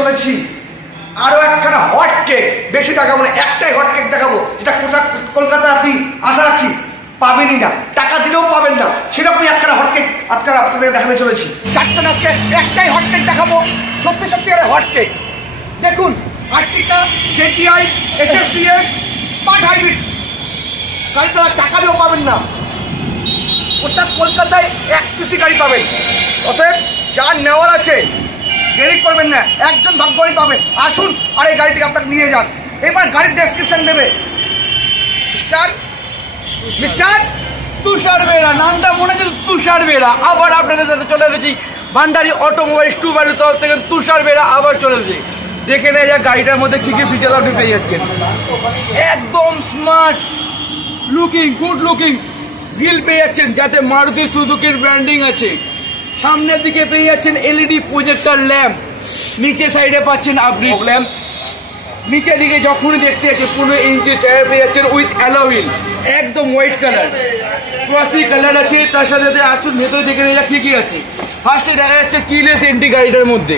চলেছি আরো একখানা হট কেক। বেশি দেখাবো না, একটাই হট কেক দেখাবো, যেটা কলকাতা আপনি আশা রাখছি পাবেনই না, টাকা দিলেও পাবেন না, সেরকমই একখানা হট কেক আজকাল আপনাদের দেখাতে চলেছি। চারটা আজকে একটাই হট কেক দেখাবো, সত্যি সত্যি একটা হট কেক। দেখুন, আর্টিকা জেটিআই এসএসবিএস স্মার্ট হাইব্রিড গাড়িটা টাকা দিয়েও পাবেন না, ওটা কলকাতায় এক পিসি গাড়ি পাবেন। অতএব যার নেওয়ার আছে দেরি করবেন না, একজন ভাগ্যবানই পাবেন। আসুন আর এই গাড়িটিকে আপনাকে নিয়ে যান। এবার গাড়ির ডেসক্রিপশন দেবে মিস্টার তুষার বেরা, নামটা মনে হচ্ছে তুষার বেরা। আবার আপনাদের সাথে চলে এসেছি ভান্ডারী অটোমোবাইলস টু বাড়ির তরফ থেকে তুষার বেরা আবার চলে এসেছি। দেখে নেওয়া যাক গাড়িটার মধ্যে কি কি ফিচার আপনি পেয়ে যাচ্ছেন। একদম smart looking, good looking grill পেয়ে যাচ্ছেন, যাতে মারুতি সুজুকির ব্র্যান্ডিং আছে। সামনের দিকে পেয়ে যাচ্ছেন এলইডি প্রজেক্টর ল্যাম্প, নিচে সাইডে পাচ্ছেন আপগ্রেড ল্যাম্প। নিচের দিকে যখনই দেখতে যাচ্ছে 15 ইঞ্চি টায়ার পেয়ে যাচ্ছেন উইথ অ্যালয় হুইল, একদম হোয়াইট কালার, কফি কালার আছে। তার সাথে আসুন ভেতরে দেখে নেওয়া যাক কি কি আছে। ফার্স্টে দেখা যাচ্ছে কিলেস এন্ট্রি গাড়িটার মধ্যে,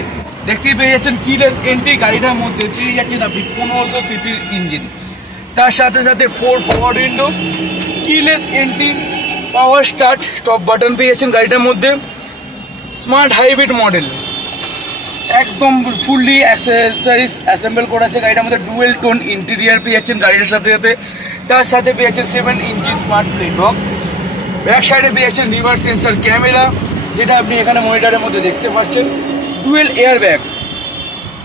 দেখতেই পেয়ে যাচ্ছেন কিলেস এন্ট্রি গাড়িটার মধ্যে পেয়ে যাচ্ছেন আপনি 1500 সিসির ইঞ্জিন। তার সাথে সাথে 4 পাওয়ার উইন্ডো, কিলেস এন্ট্রি, পাওয়ার স্টার্ট, স্টপ বাটন পেয়ে যাচ্ছেন গাড়িটার মধ্যে। স্মার্ট হাইব্রিড মডেল, একদম ফুললি অ্যাক্সেসরিজ অ্যাসেম্বল করা আছে গাড়িটার মধ্যে। ডুয়েল টোন ইন্টেরিয়ার পেয়ে যাচ্ছেন গাড়িটার সাথে সাথে। তার সাথে পেয়ে যাচ্ছেন 7 ইঞ্চি স্মার্ট প্লেট লক। ব্যাক সাইডে পেয়ে যাচ্ছেন রিভার্স সেন্সার ক্যামেরা, যেটা আপনি এখানে মনিটরের মধ্যে দেখতে পাচ্ছেন। Dual air bag,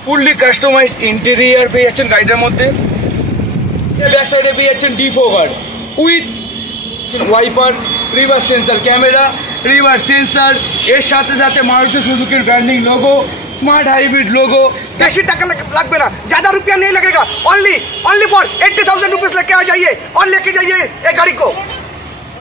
fully customised interior পেয়ে যাচ্ছেন গাড়িটার মধ্যে। ব্যাক সাইডে পেয়ে যাচ্ছেন defogger with wiper, reverse sensor camera, reverse sensor, এর সাথে সাথে মারুতি সুজুকির branding logo, smart hybrid logo. বেশি টাকা লাগবে না, ज़्यादा रुपया नहीं लगेगा, ओनली फॉर 80,000 रुपीज लेके आ जाइए और लेके जाइए ये गाड़ी को।